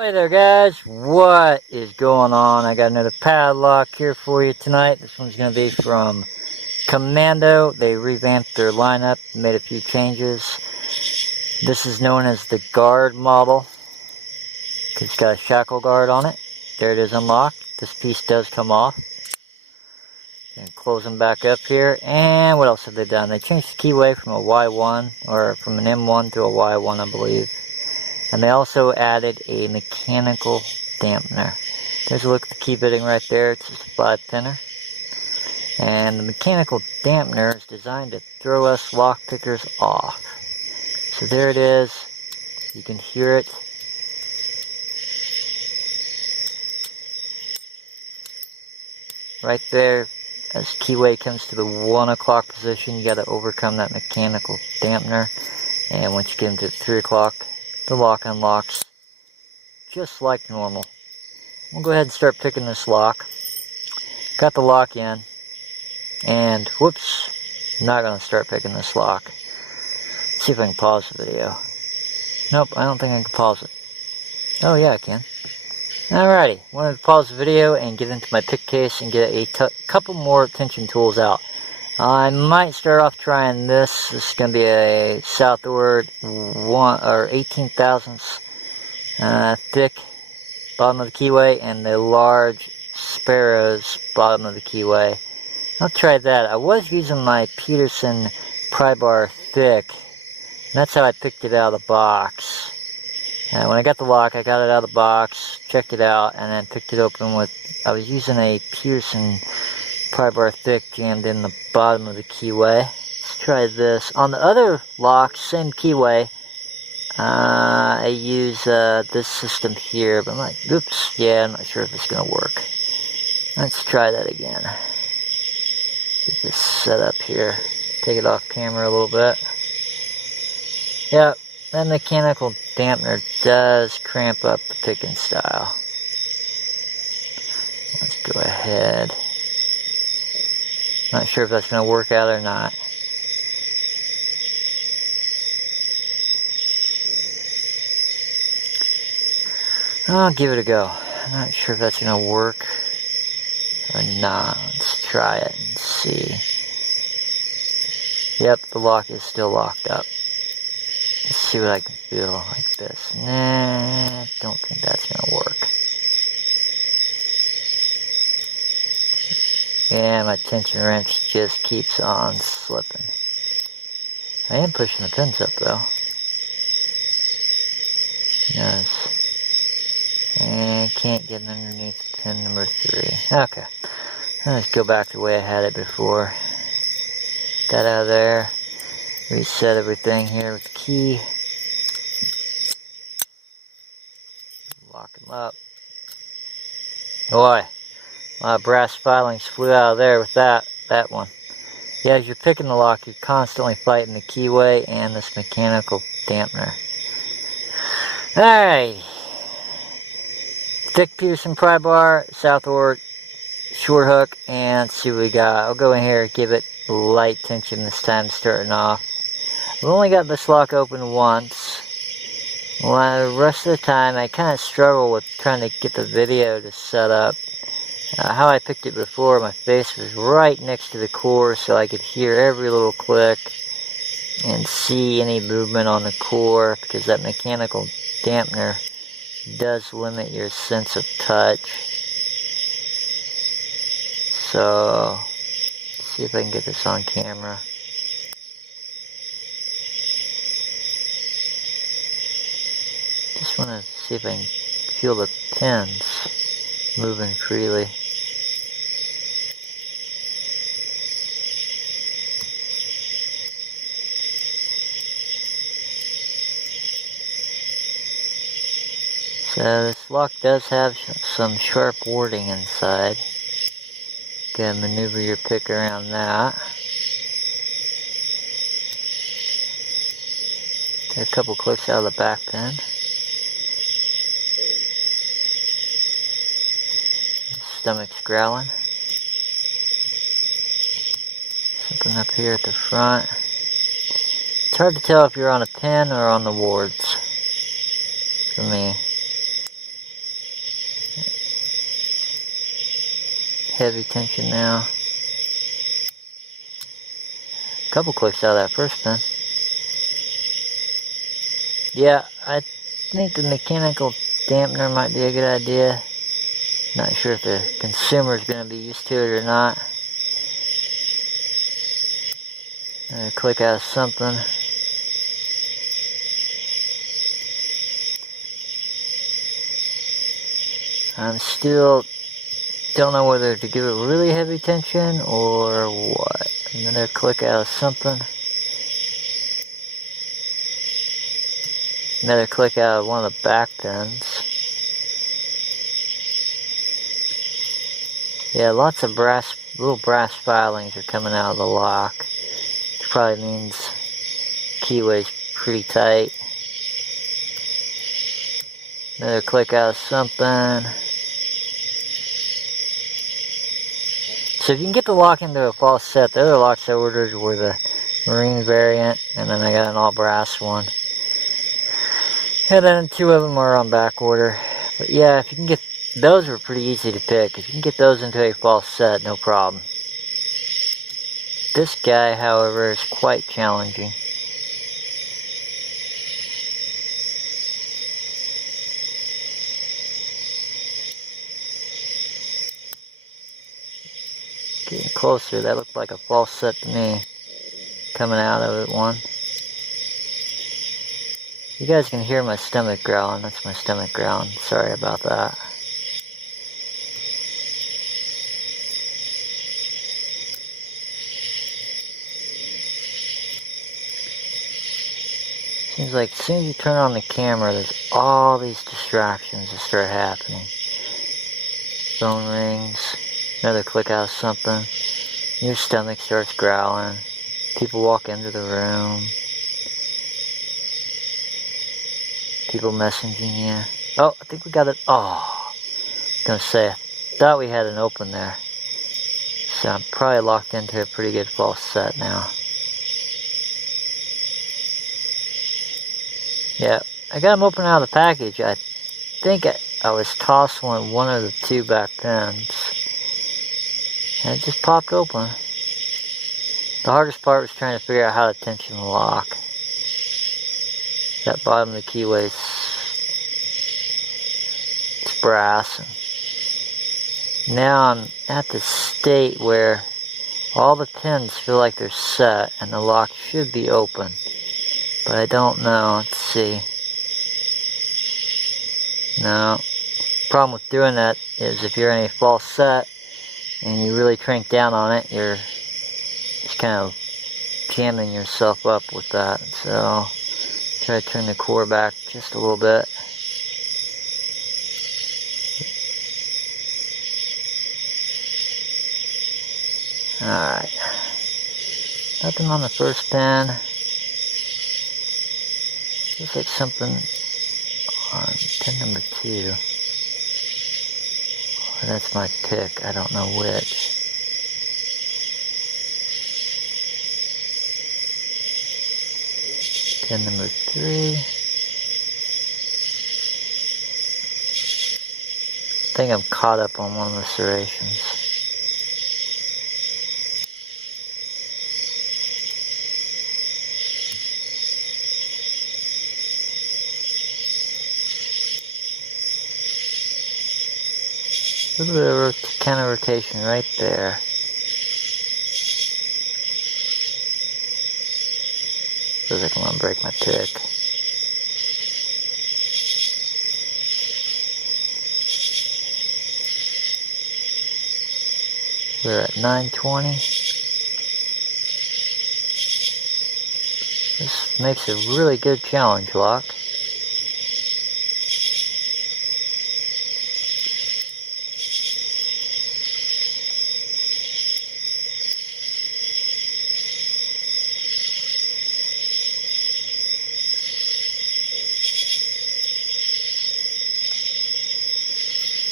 Hey there guys, what is going on? I got another padlock here for you tonight. This one's going to be from Commando. They revamped their lineup, made a few changes. This is known as the guard model. It's got a shackle guard on it. There it is unlocked. This piece does come off. And close them back up here. And what else have they done? They changed the keyway from a Y1, or from an M1 to a Y1, I believe. And they also added a mechanical dampener. There's a look at the key bitting right there. It's just a 5-pinner. And the mechanical dampener is designed to throw us lockpickers off. So there it is. You can hear it. Right there, as keyway comes to the 1 o'clock position, you got to overcome that mechanical dampener. And once you get into 3 o'clock, the lock unlocks just like normal. We'll go ahead and start picking this lock. Got the lock in, and whoops, I'm not going to start picking this lock. Let's see if I can pause the video. Nope, I don't think I can pause it. Oh yeah, I can. Alrighty, wanted to pause the video and get into my pick case and get a couple more tension tools out. I might start off trying this. This is going to be a Southord 18 thousandths thick bottom of the keyway, and the large Sparrows bottom of the keyway. I'll try that. I was using my Peterson Pry Bar thick, and that's how I picked it out of the box. When I got the lock, I got it out of the box, checked it out, and then picked it open with, I was using a Peterson Pry Bar thick jammed in the bottom of the keyway. Let's try this. On the other lock, same keyway, I use this system here, but I'm like, oops, yeah, I'm not sure if it's going to work. Let's try that again. Get this set up here. Take it off camera a little bit. Yep, that mechanical dampener does cramp up the picking style. Let's go ahead. Not sure if that's going to work out or not. I'll give it a go. I'm not sure if that's going to work or not. Let's try it and see. Yep, the lock is still locked up. Let's see what I can feel like this. Nah, don't think that's going to work. Yeah, my tension wrench just keeps on slipping. I am pushing the pins up though. Yes. And can't get underneath pin number 3. Okay. Let's go back the way I had it before. Got out of there. Reset everything here with the key. Lock them up. Boy. A lot of brass filings flew out of there with that one. Yeah, as you're picking the lock, you're constantly fighting the keyway and this mechanical dampener. Alright. Thick Peterson Pry Bar, Southord, short hook, and see what we got. I'll go in here and give it light tension this time starting off. I've only got this lock open once. Well, the rest of the time I kind of struggle with trying to get the video to set up. How I picked it before, my face was right next to the core so I could hear every little click and see any movement on the core, because that mechanical dampener does limit your sense of touch. So, let's see if I can get this on camera. Just want to see if I can feel the pins moving freely. So this lock does have some sharp warding inside. Gotta maneuver your pick around that. Take a couple clicks out of the back pin. Stomach's growling. Something up here at the front. It's hard to tell if you're on a pin or on the wards. For me. heavy tension now. A couple clicks out of that first pin. Yeah, I think the mechanical dampener might be a good idea. Not sure if the consumer is going to be used to it or not. Click out of something. I'm still don't know whether to give it really heavy tension or what. Another click out of something. Another click out of one of the back pins. Yeah, lots of little brass filings are coming out of the lock. Which probably means keyway's pretty tight. Another click out of something. So if you can get the lock into a false set, the other locks I ordered were the marine variant, and then I got an all brass one. And then 2 of them are on back order. But yeah, if you can get, those were pretty easy to pick. If you can get those into a false set, no problem. This guy, however, is quite challenging. Getting closer, that looked like a false set to me. Coming out of it one. You guys can hear my stomach growling. That's my stomach growling. Sorry about that. Seems like as soon as you turn on the camera, there's all these distractions that start happening. Phone rings. Another click out of something. Your stomach starts growling. People walk into the room. People messaging you. Oh, I think we got it. Oh, I was gonna say, I thought we had an open there. So I'm probably locked into a pretty good false set now. Yeah, I got them open out of the package. I think I was tossing one of the 2 back pins. And it just popped open. The hardest part was trying to figure out how to tension the lock. That bottom of the keyway, it's brass. And now I'm at the state where all the pins feel like they're set and the lock should be open. But I don't know. Let's see. No. Problem with doing that is if you're in a false set and you really crank down on it, you're just kind of jamming yourself up with that. So try to turn the core back just a little bit. Alright. Nothing on the first pin. Looks like something on pin number 2. Or that's my pick, I don't know which. Pin number 3. I think I'm caught up on one of the serrations. A little bit of counter rotation right there. Feels like I'm gonna break my pick. We're at 920. This makes a really good challenge lock.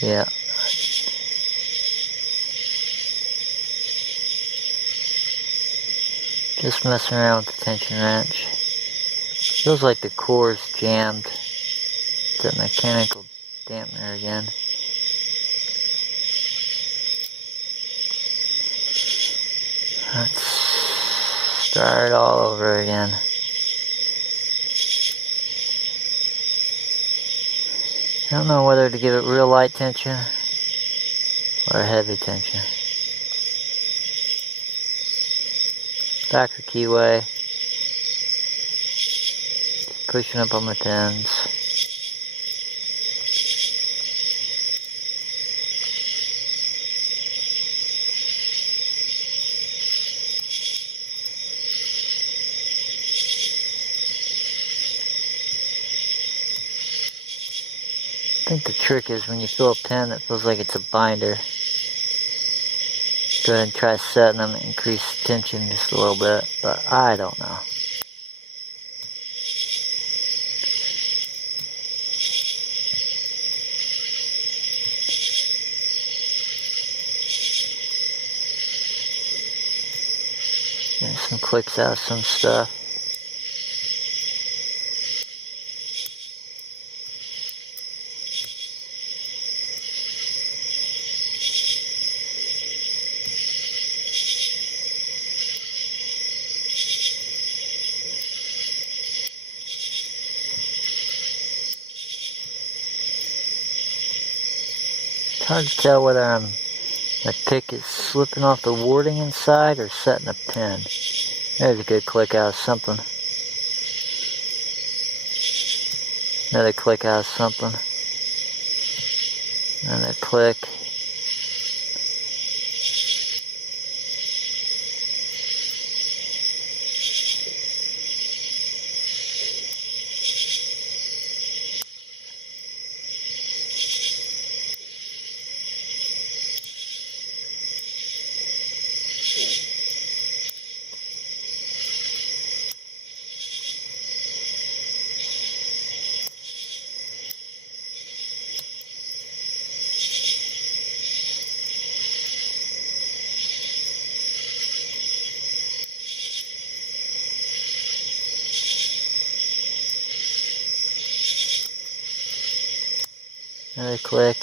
Yeah. Just messing around with the tension wrench. Feels like the core's jammed. That mechanical dampener again. Let's start all over again. I don't know whether to give it real light tension or heavy tension. Back the keyway. Pushing up on my pins. I think the trick is when you feel a pin that feels like it's a binder, go ahead and try setting them, increase tension just a little bit, but I don't know. Getting some clicks out of some stuff. It's hard to tell whether my pick is slipping off the warding inside or setting a pin. There's a good click out of something. Another click out of something. Another click. Another click.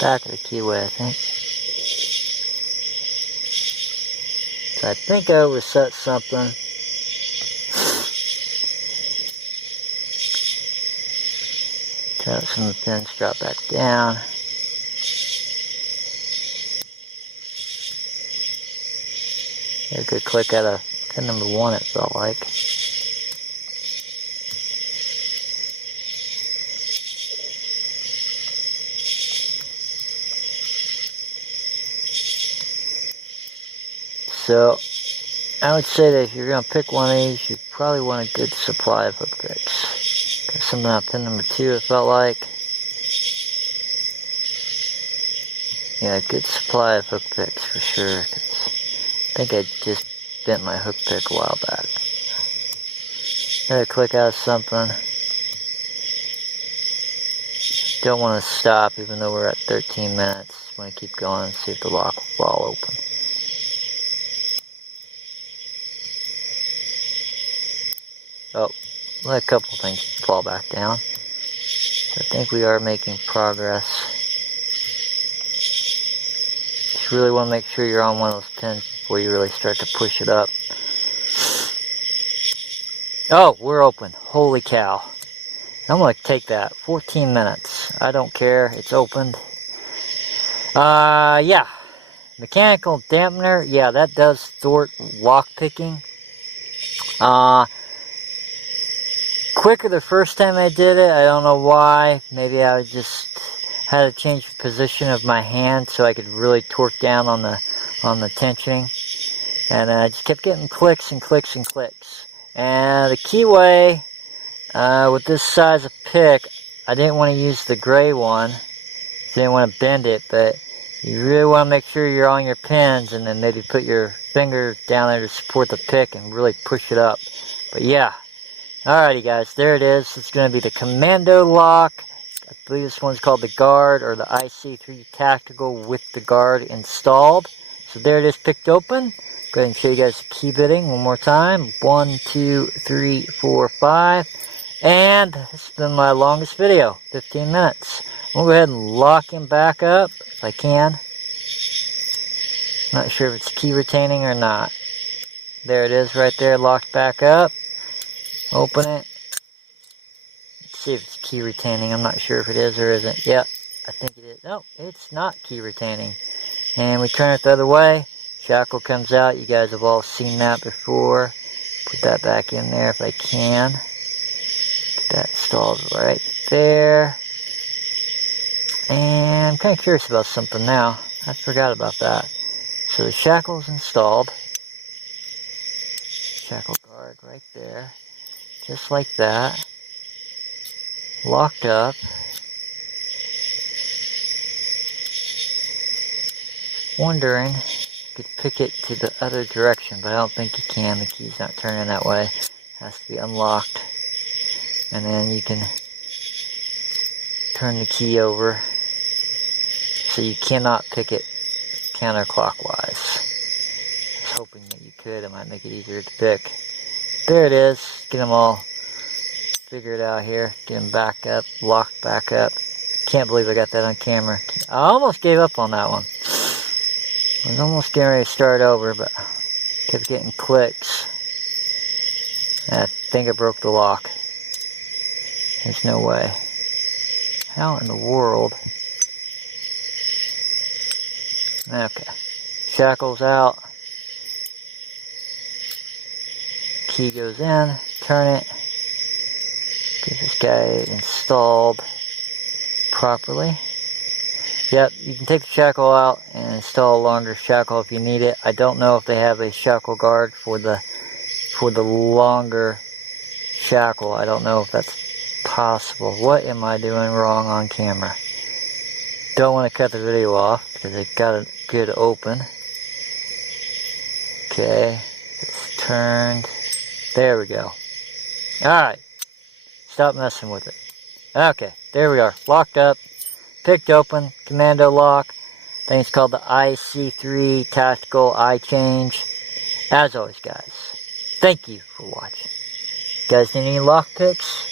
Back of the keyway, I think. So I think I overset something. Try out some of the pins, drop back down. A good click out of pin number 1, it felt like. So, I would say that if you're going to pick one of these, you probably want a good supply of hook picks. Got something on pin number 2, it felt like. Yeah, a good supply of hook picks for sure. I think I just bent my hook pick a while back. Another click out of something. Don't want to stop even though we're at 13 minutes. Just want to keep going and see if the lock will fall open. Oh, let a couple things fall back down. So I think we are making progress. Just really want to make sure you're on one of those pins before you really start to push it up. Oh, we're open. Holy cow. I'm going to take that. 14 minutes. I don't care. It's opened. Yeah. Mechanical dampener. Yeah, that does thwart lock picking. Quicker the first time I did it. I don't know why. Maybe I just had to change the position of my hand so I could really torque down on the tensioning. And I just kept getting clicks and clicks and clicks. And the keyway, with this size of pick, I didn't want to use the gray one. Didn't want to bend it, but you really want to make sure you're on your pins and then maybe put your finger down there to support the pick and really push it up. But yeah. Alrighty guys, there it is. It's going to be the Commando Lock. I believe this one's called the Guard or the IC3 Tactical with the Guard installed. So there it is, picked open. Go ahead and show you guys the key bitting one more time. 1, 2, 3, 4, 5. And this has been my longest video, 15 minutes. I'm going to go ahead and lock him back up if I can. Not sure if it's key retaining or not. There it is right there, locked back up. Open it. Let's see if it's key retaining. I'm not sure if it is or isn't. Yep, I think it is. No, it's not key retaining. And we turn it the other way. Shackle comes out. You guys have all seen that before. Put that back in there if I can. Get that installed right there. And I'm kind of curious about something now. I forgot about that. So the shackle is installed. Shackle guard right there. Just like that. Locked up. Wondering if you could pick it to the other direction, but I don't think you can. The key's not turning that way. It has to be unlocked. And then you can turn the key over. So you cannot pick it counterclockwise. I was hoping that you could. It might make it easier to pick. There it is. Get them all figured out here. Get them back up, locked back up. Can't believe I got that on camera. I almost gave up on that one. I was almost getting ready to start over, but kept getting clicks. And I think I broke the lock. There's no way. How in the world? Okay. Shackle's out. Key goes in. Turn it. Get this guy installed properly. Yep, you can take the shackle out and install a longer shackle if you need it. I don't know if they have a shackle guard for the longer shackle. I don't know if that's possible. What am I doing wrong on camera? Don't want to cut the video off because it got a good open. Okay, it's turned. There we go. Alright, stop messing with it. Okay, there we are. Locked up, picked open, Commando Lock. I think it's called the IC3 Tactical Eye Change. As always, guys, thank you for watching. You guys need any lockpicks?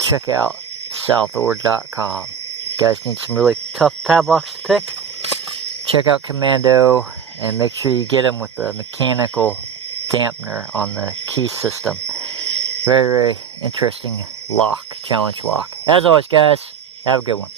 Check out Southord.com. You guys need some really tough padlocks to pick? Check out Commando and make sure you get them with the mechanical dampener on the key system. Very, very interesting lock, challenge lock. As always, guys, have a good one.